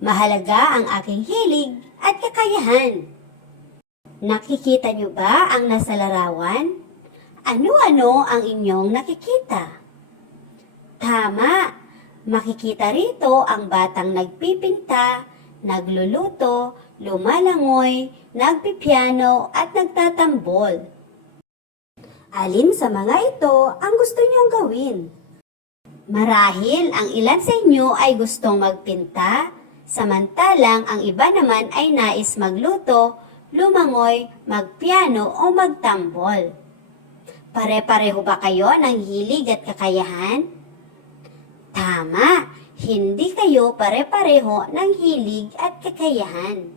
Mahalaga ang aking hilig at kakayahan. Nakikita niyo ba ang nasa larawan? Ano-ano ang inyong nakikita? Tama! Makikita rito ang batang nagpipinta, nagluluto, lumalangoy, nagpipiano at nagtatambol. Alin sa mga ito ang gusto niyong gawin? Marahil ang ilan sa inyo ay gustong magpinta, samantalang ang iba naman ay nais magluto, lumangoy, magpiano o magtambol. Pare-pareho ba kayo ng hilig at kakayahan? Tama! Hindi kayo pare-pareho ng hilig at kakayahan.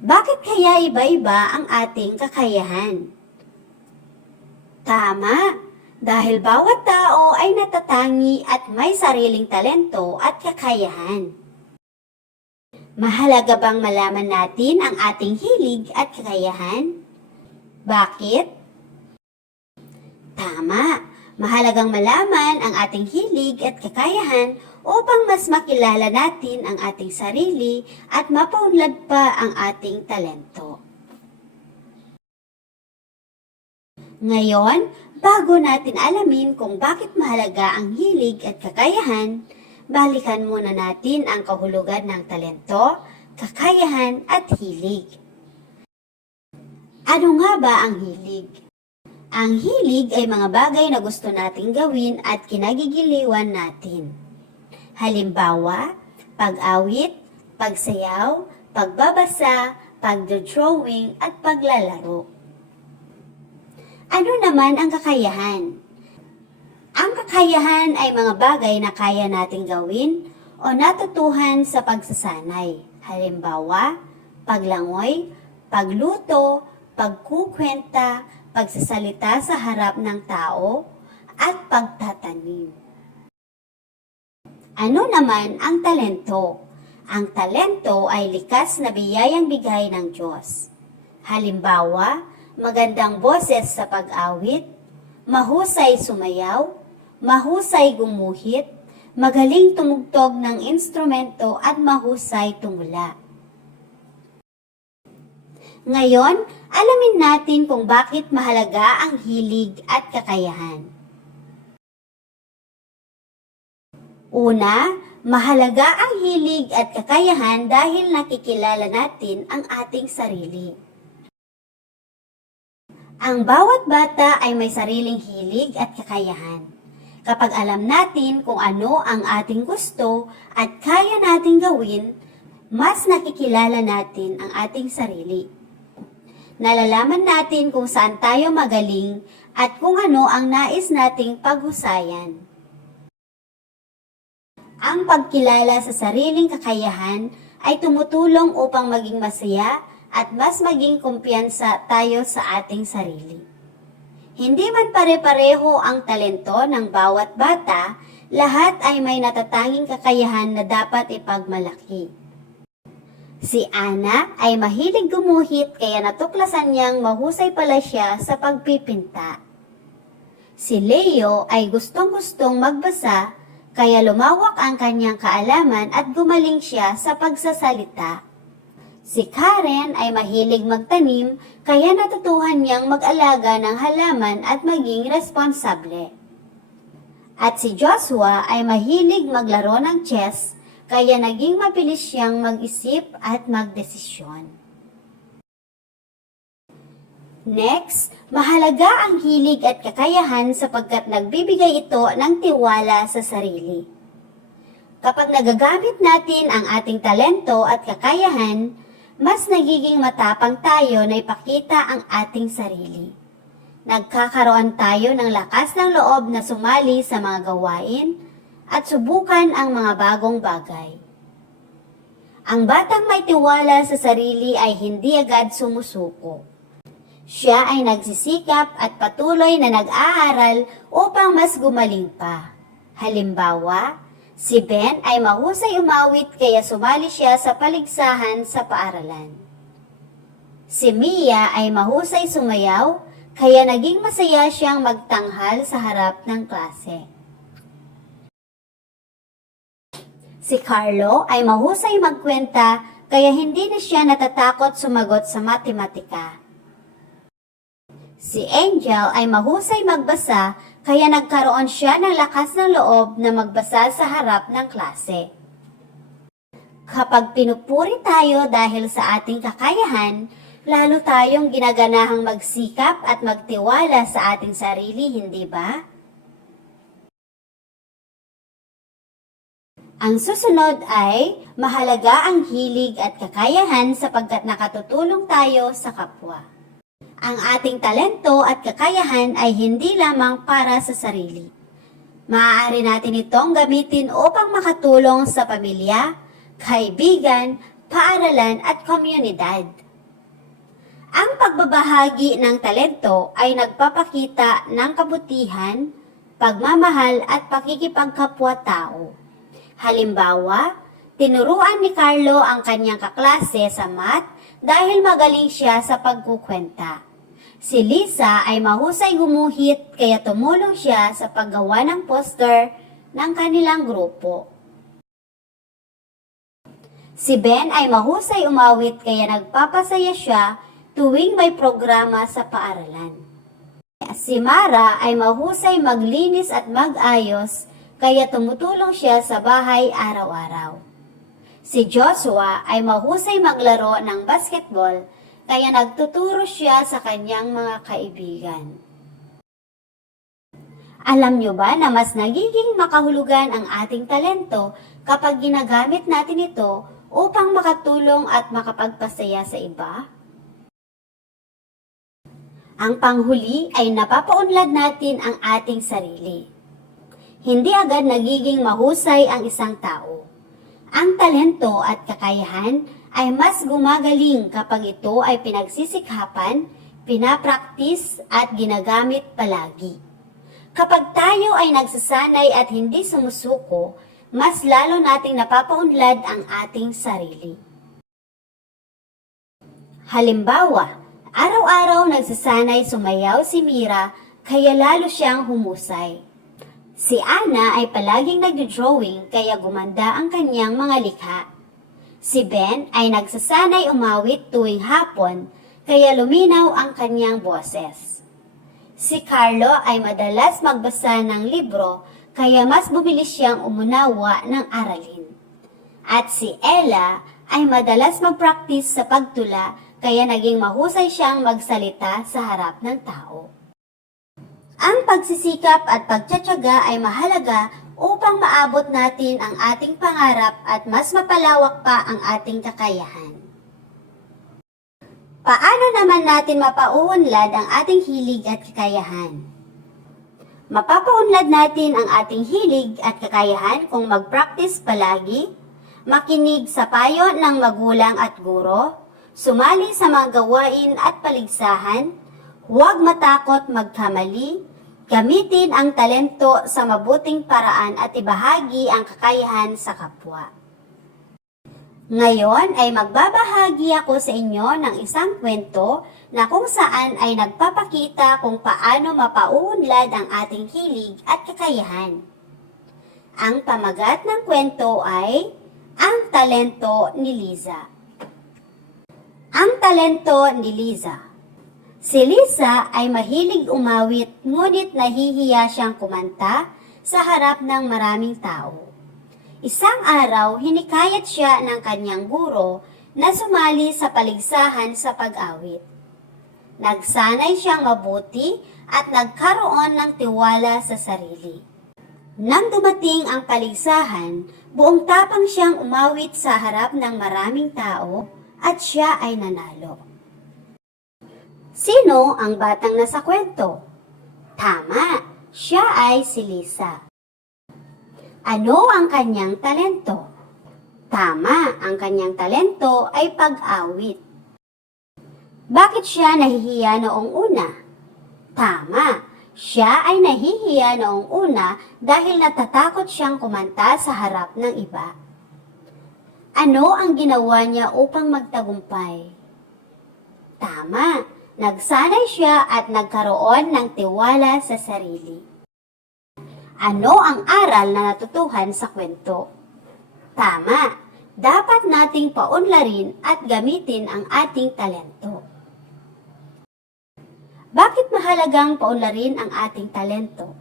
Bakit kaya iba-iba ang ating kakayahan? Tama! Dahil bawat tao ay natatangi at may sariling talento at kakayahan. Mahalaga bang malaman natin ang ating hilig at kakayahan? Bakit? Tama! Mahalagang malaman ang ating hilig at kakayahan upang mas makilala natin ang ating sarili at mapaunlad pa ang ating talento. Ngayon, bago natin alamin kung bakit mahalaga ang hilig at kakayahan, balikan muna natin ang kahulugan ng talento, kakayahan at hilig. Ano nga ba ang hilig? Ang hilig ay mga bagay na gusto nating gawin at kinagigiliwan natin. Halimbawa, pag-awit, pagsayaw, pagbabasa, pagdodrawing at paglalaro. Ano naman ang kakayahan? Ang kakayahan ay mga bagay na kaya nating gawin o natutuhan sa pagsasanay. Halimbawa, paglangoy, pagluto, pagkukwenta, pagsasalita sa harap ng tao, at pagtatanim. Ano naman ang talento? Ang talento ay likas na biyayang bigay ng Diyos. Halimbawa, magandang boses sa pag-awit, mahusay sumayaw, mahusay gumuhit, magaling tumugtog ng instrumento at mahusay tumula. Ngayon, alamin natin kung bakit mahalaga ang hilig at kakayahan. Una, mahalaga ang hilig at kakayahan dahil nakikilala natin ang ating sarili. Ang bawat bata ay may sariling hilig at kakayahan. Kapag alam natin kung ano ang ating gusto at kaya nating gawin, mas nakikilala natin ang ating sarili. Nalalaman natin kung saan tayo magaling at kung ano ang nais nating paghusayan. Ang pagkilala sa sariling kakayahan ay tumutulong upang maging masaya at mas maging kumpiyansa tayo sa ating sarili. Hindi man pare-pareho ang talento ng bawat bata, lahat ay may natatanging kakayahan na dapat ipagmalaki. Si Ana ay mahilig gumuhit kaya natuklasan niyang mahusay pala siya sa pagpipinta. Si Leo ay gustong-gustong magbasa kaya lumawak ang kanyang kaalaman at gumaling siya sa pagsasalita. Si Karen ay mahilig magtanim kaya natutuhan niyang mag-alaga ng halaman at maging responsable. At si Joshua ay mahilig maglaro ng chess kaya naging mabilis siyang mag-isip at magdesisyon. Next, mahalaga ang hilig at kakayahan sapagkat nagbibigay ito ng tiwala sa sarili. Kapag nagagamit natin ang ating talento at kakayahan, mas nagiging matapang tayo na ipakita ang ating sarili. Nagkakaroon tayo ng lakas ng loob na sumali sa mga gawain at subukan ang mga bagong bagay. Ang batang may tiwala sa sarili ay hindi agad sumusuko. Siya ay nagsisikap at patuloy na nag-aaral upang mas gumaling pa. Halimbawa, si Ben ay mahusay umawit kaya sumali siya sa paligsahan sa paaralan. Si Mia ay mahusay sumayaw kaya naging masaya siyang magtanghal sa harap ng klase. Si Carlo ay mahusay magkwenta kaya hindi na siya natatakot sumagot sa matematika. Si Angel ay mahusay magbasa kaya nagkaroon siya ng lakas ng loob na magbasa sa harap ng klase. Kapag pinupuri tayo dahil sa ating kakayahan, lalo tayong ginaganahang magsikap at magtiwala sa ating sarili, hindi ba? Ang susunod ay mahalaga ang hilig at kakayahan sapagkat nakatutulong tayo sa kapwa. Ang ating talento at kakayahan ay hindi lamang para sa sarili. Maaari natin itong gamitin upang makatulong sa pamilya, kaibigan, paaralan at komunidad. Ang pagbabahagi ng talento ay nagpapakita ng kabutihan, pagmamahal at pakikipagkapwa-tao. Halimbawa, tinuruan ni Carlo ang kanyang kaklase sa math dahil magaling siya sa pagkukwenta. Si Lisa ay mahusay gumuhit kaya tumulong siya sa paggawa ng poster ng kanilang grupo. Si Ben ay mahusay umawit kaya nagpapasaya siya tuwing may programa sa paaralan. Si Mara ay mahusay maglinis at mag-ayos kaya tumutulong siya sa bahay araw-araw. Si Joshua ay mahusay maglaro ng basketball kaya nagtuturo siya sa kanyang mga kaibigan. Alam nyo ba na mas nagiging makahulugan ang ating talento kapag ginagamit natin ito upang makatulong at makapagpasaya sa iba? Ang panghuli ay napapaunlad natin ang ating sarili. Hindi agad nagiging mahusay ang isang tao. Ang talento at kakayahan ay mas gumagaling kapag ito ay pinagsisikhapan, pinapraktis at ginagamit palagi. Kapag tayo ay nagsasanay at hindi sumusuko, mas lalo nating napapaunlad ang ating sarili. Halimbawa, araw-araw nagsasanay sumayaw si Mira kaya lalo siyang humusay. Si Anna ay palaging nag-drawing kaya gumanda ang kanyang mga likha. Si Ben ay nagsasanay umawit tuwing hapon kaya luminaw ang kanyang boses. Si Carlo ay madalas magbasa ng libro kaya mas bumilis siyang umunawa ng aralin. At si Ella ay madalas mag-practice sa pagtula kaya naging mahusay siyang magsalita sa harap ng tao. Ang pagsisikap at pagtsatsaga ay mahalaga upang maabot natin ang ating pangarap at mas mapalawak pa ang ating kakayahan. Paano naman natin mapauunlad ang ating hilig at kakayahan? Mapapaunlad natin ang ating hilig at kakayahan kung mag-practice palagi, makinig sa payo ng magulang at guro, sumali sa mga gawain at paligsahan, huwag matakot magkamali, gamitin ang talento sa mabuting paraan at ibahagi ang kakayahan sa kapwa. Ngayon ay magbabahagi ako sa inyo ng isang kwento na kung saan ay nagpapakita kung paano mapauunlad ang ating hilig at kakayahan. Ang pamagat ng kwento ay Ang Talento ni Liza. Ang talento ni Liza. Si Lisa ay mahilig umawit ngunit nahihiya siyang kumanta sa harap ng maraming tao. Isang araw, hinikayat siya ng kanyang guro na sumali sa paligsahan sa pag-awit. Nagsanay siyang mabuti at nagkaroon ng tiwala sa sarili. Nang dumating ang paligsahan, buong tapang siyang umawit sa harap ng maraming tao at siya ay nanalo. Sino ang batang nasa kwento? Tama, siya ay si Lisa. Ano ang kanyang talento? Tama, ang kanyang talento ay pag-awit. Bakit siya nahihiya noong una? Tama, siya ay nahihiya noong una dahil natatakot siyang kumanta sa harap ng iba. Ano ang ginawa niya upang magtagumpay? Tama, nagsanay siya at nagkaroon ng tiwala sa sarili. Ano ang aral na natutuhan sa kwento? Tama! Dapat nating paunlarin at gamitin ang ating talento. Bakit mahalagang paunlarin ang ating talento?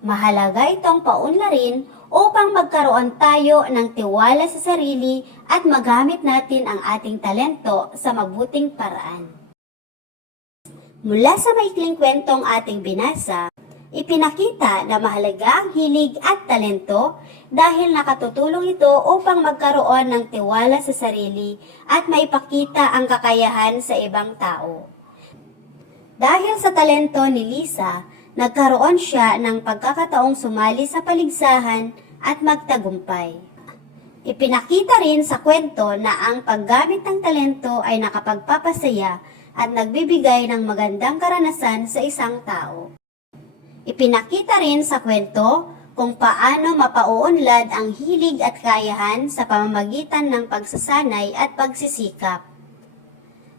Mahalaga itong paunlarin upang magkaroon tayo ng tiwala sa sarili at magamit natin ang ating talento sa mabuting paraan. Mula sa maikling kwentong ating binasa, ipinakita na mahalaga ang hilig at talento dahil nakatutulong ito upang magkaroon ng tiwala sa sarili at maipakita ang kakayahan sa ibang tao. Dahil sa talento ni Lisa, nagkaroon siya ng pagkakataong sumali sa paligsahan at magtagumpay. Ipinakita rin sa kwento na ang paggamit ng talento ay nakapagpapasaya at nagbibigay ng magandang karanasan sa isang tao. Ipinakita rin sa kwento kung paano mapauunlad ang hilig at kayahan sa pamamagitan ng pagsasanay at pagsisikap.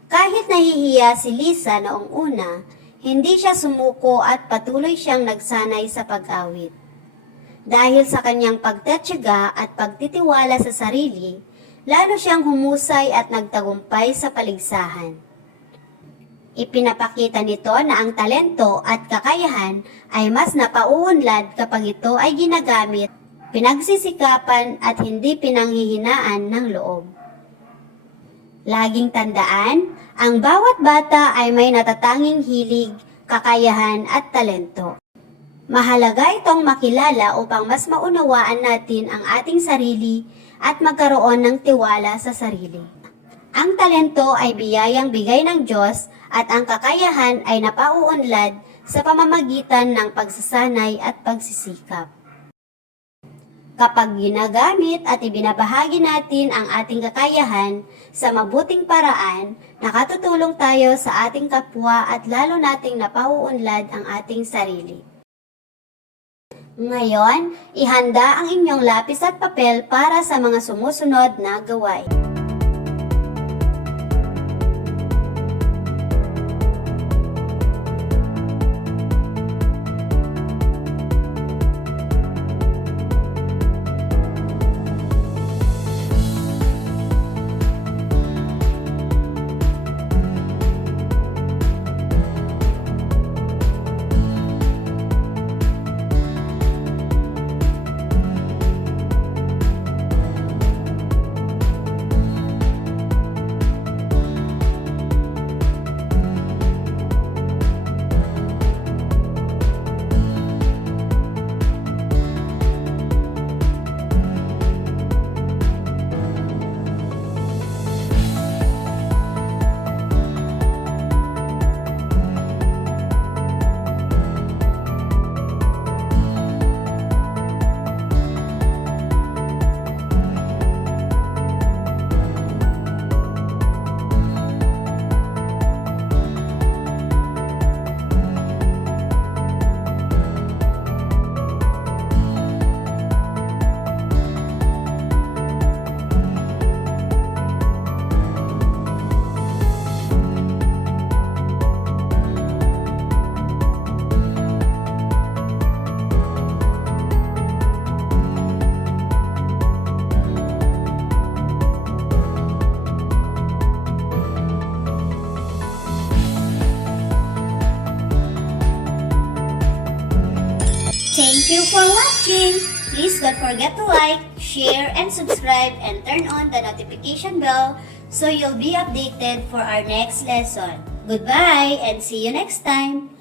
Kahit nahihiya si Lisa noong una, hindi siya sumuko at patuloy siyang nagsanay sa pag-awit. Dahil sa kanyang pagtatyaga at pagtitiwala sa sarili, lalo siyang humusay at nagtagumpay sa paligsahan. Ipinapakita nito na ang talento at kakayahan ay mas napauunlad kapag ito ay ginagamit, pinagsisikapan at hindi pinanghihinaan ng loob. Laging tandaan, ang bawat bata ay may natatanging hilig, kakayahan at talento. Mahalaga itong makilala upang mas maunawaan natin ang ating sarili at magkaroon ng tiwala sa sarili. Ang talento ay biyayang bigay ng Diyos at ang kakayahan ay napauunlad sa pamamagitan ng pagsasanay at pagsisikap. Kapag ginagamit at ibinabahagi natin ang ating kakayahan sa mabuting paraan, nakatutulong tayo sa ating kapwa at lalo nating napauunlad ang ating sarili. Ngayon, ihanda ang inyong lapis at papel para sa mga sumusunod na gawain. Thank you for watching! Please don't forget to like, share, and subscribe and turn on the notification bell so you'll be updated for our next lesson. Goodbye and see you next time!